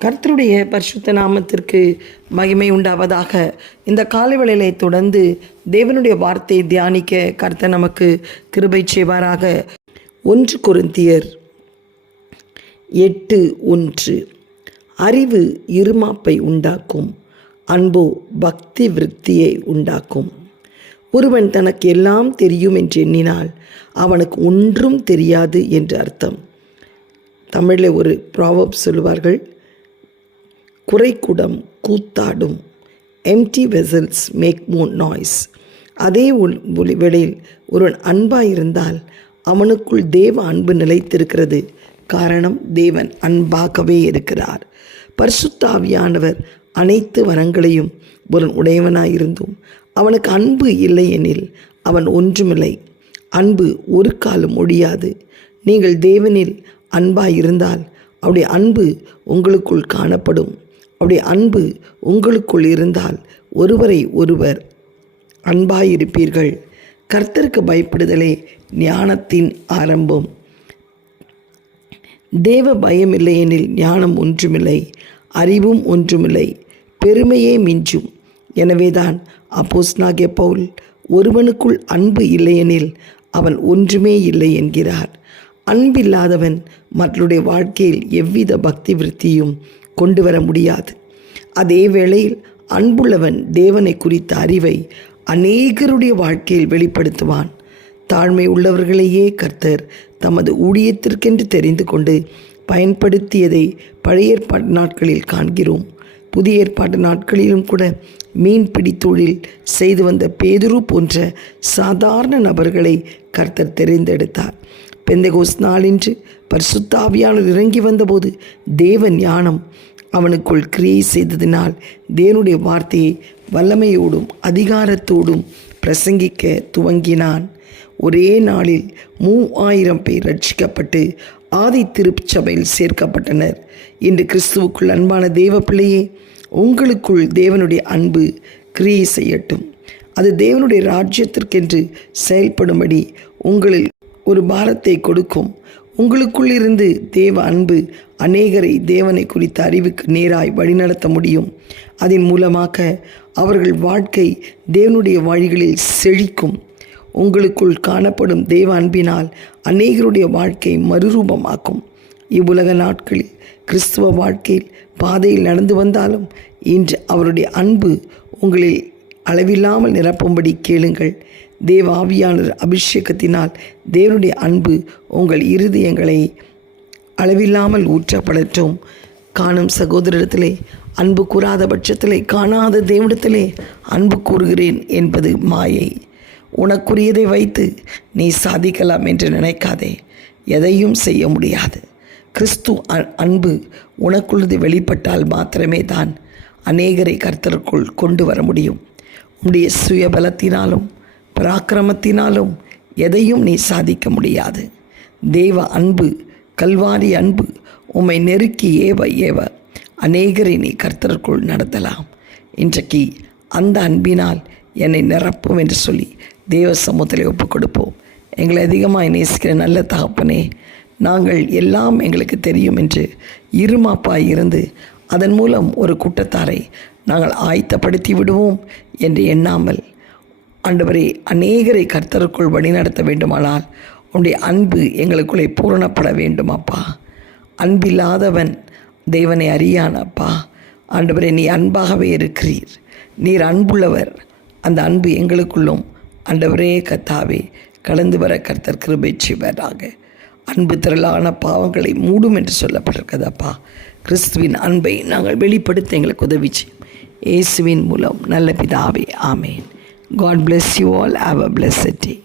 கர்த்தருடைய பரிசுத்த நாமத்திற்கு மகிமை உண்டாவதாக. இந்த காலைவேளையை தொடர்ந்து தேவனுடைய வார்த்தையை தியானிக்க கர்த்தர் நமக்கு கிருபை செய்வாராக. 1 கொரிந்தியர் 8:1. அறிவு இருமாப்பை உண்டாக்கும், அன்போ பக்தி விருத்தியை உண்டாக்கும். ஒருவன் தனக்கு எல்லாம் தெரியும் என்று எண்ணினால் அவனுக்கு ஒன்றும் தெரியாது என்று அர்த்தம். தமிழில் ஒரு ப்ராவர்ப் சொல்லுவார்கள், குறைக்குடம் கூத்தாடும், empty vessels make more noise. அதே வேளையில் ஒருவன் அன்பாயிருந்தால் அவனுக்குள் தேவ அன்பு நிலைத்திருக்கிறது. காரணம், தேவன் அன்பாகவே இருக்கிறார். பரிசுத்த ஆவியானவர் அனைத்து வரங்களையும் ஒரு உடையவனாயிருந்தும் அவனுக்கு அன்பு இல்லை எனில் அவன் ஒன்றுமில்லை. அன்பு ஒரு காலம் ஒழியாது. நீங்கள் தேவனில் அன்பாயிருந்தால் அவருடைய அன்பு உங்களுக்குள் காணப்படும். அவருடைய அன்பு உங்களுக்குள் இருந்தால் ஒருவரை ஒருவர் அன்பாயிருப்பீர்கள். கர்த்தருக்கு பயப்படுதலே ஞானத்தின் ஆரம்பம். தேவ பயம் இல்லையெனில் ஞானம் ஒன்றுமில்லை, அறிவும் ஒன்றுமில்லை, பெருமையே மிஞ்சும். எனவேதான் அப்போஸ்தலனாகிய பவுல், ஒருவனுக்குள் அன்பு இல்லையெனில் அவன் ஒன்றுமே இல்லை என்கிறார். அன்பில்லாதவன் மற்றவருடைய வாழ்க்கையில் எவ்வித பக்தி விருத்தியும் கொண்டு வர முடியாது. அதே வேளையில் அன்புள்ளவன் தேவனை குறித்த அறிவை அநேகருடைய வாழ்க்கையில் வெளிப்படுத்துவான். தாழ்மை உள்ளவர்களையே கர்த்தர் தமது ஊழியத்திற்கென்று தெரிந்து கொண்டு பயன்படுத்தியதை பழைய ஏற்பாட்டு நாட்களில் காண்கிறோம். புதிய ஏற்பாட்டு நாட்களிலும் கூட மீன்பிடி தொழில் செய்து வந்த பேதுரு போன்ற சாதாரண நபர்களை கர்த்தர் தெரிந்தெடுத்தார். பெந்தெகோஸ்து நாளன்று பரிசுத்த ஆவியானவர் இறங்கி வந்தபோது தேவ ஞானம் அவனுக்குள் கிரியை செய்ததினால் தேவனுடைய வார்த்தையை வல்லமையோடும் அதிகாரத்தோடும் பிரசங்கிக்க துவங்கினான். ஒரே நாளில் 3000 பேர் ரட்சிக்கப்பட்டு ஆதி திருச்சபையில் சேர்க்கப்பட்டனர். இன்று கிறிஸ்துவுக்குள் அன்பான தேவ பிள்ளையே, உங்களுக்குள் தேவனுடைய அன்பு கிரியை செய்யட்டும். அது தேவனுடைய ராஜ்யத்திற்கென்று செயல்படும்படி உங்களில் ஒரு பாரத்தை கொடுக்கும். உங்களுக்குள் இருந்து தேவ அன்பு அநேகரை தேவனை குறித்த அறிவுக்கு நேராய் வழிநடத்த முடியும். அதன் மூலமாக அவர்கள் வாழ்க்கை தேவனுடைய வழிகளில் செழிக்கும். உங்களுக்குள் காணப்படும் தேவ அன்பினால் அநேகருடைய வாழ்க்கை மறுரூபமாக்கும். இவ்வுலக நாட்களில் கிறிஸ்துவ வாழ்க்கையில் பாதையில் நடந்து வந்தாலும் இன்று அவருடைய அன்பு உங்களில் அளவில்லாமல் நிரப்பும்படி கேளுங்கள். தேவ ஆவியானவர் அபிஷேகத்தினால் தேவனுடைய அன்பு உங்கள் இருதயங்களை அளவில்லாமல் ஊற்றப்படட்டும். காணும் சகோதரத்திலே அன்பு கூறாத பட்சத்திலே காணாத தேவனிடத்திலே அன்பு கூறுகிறேன் என்பது மாயை. உனக்குரியதை வைத்து நீ சாதிக்கலாம் என்று நினைக்காதே. எதையும் செய்ய முடியாது. கிறிஸ்து அன்பு உனக்குள்ளது வெளிப்பட்டால் மாத்திரமே தான் அநேகரை கர்த்தருக்குள் கொண்டு வர முடியும். உன்னுடைய சுயபலத்தினாலும் பராக்கிரமத்தினாலும் எதையும் நீ சாதிக்க முடியாது. தேவ அன்பு, கல்வாரி அன்பு உம்மை நெருக்கி ஏவ அநேகரை நீ கர்த்தருக்குள் நடத்தலாம். இன்றைக்கு அந்த அன்பினால் என்னை நிரப்பும் என்று சொல்லி தேவ சமூகத்தில் ஒப்புக் கொடுப்போம். எங்களை அதிகமாக நேசிக்கிற நல்ல தகப்பனே, நாங்கள் எல்லாம் எங்களுக்கு தெரியும் என்று இருமாப்பாய் இருந்து அதன் மூலம் ஒரு கூட்டத்தாரை நாங்கள் ஆயத்தப்படுத்தி விடுவோம் என்று எண்ணாமல், ஆண்டவரே, அநேகரை கர்த்தருக்குள் வழிநடத்த வேண்டுமானால் உன்னுடைய அன்பு எங்களுக்குள்ளே பூரணப்பட வேண்டும் அப்பா. அன்பில்லாதவன் தேவனை அறியான் அப்பா. ஆண்டவரே, நீ அன்பாகவே இருக்கிறீர். நீர் அன்புள்ளவர். அந்த அன்பு எங்களுக்குள்ளும் ஆண்டவரே கர்த்தாவே கலந்து வர கர்த்தர் கிருபை செய்வதாக. அன்பு திரளான பாவங்களை மூடும் என்று சொல்லப்பட்டிருக்கிறதப்பா. கிறிஸ்துவின் அன்பை நாங்கள் வெளிப்படுத்த எங்களுக்கு உதவி செய்யும். இயேசுவின் மூலம் நல்ல பிதாவே, ஆமேன். God bless you all. Have a blessed day.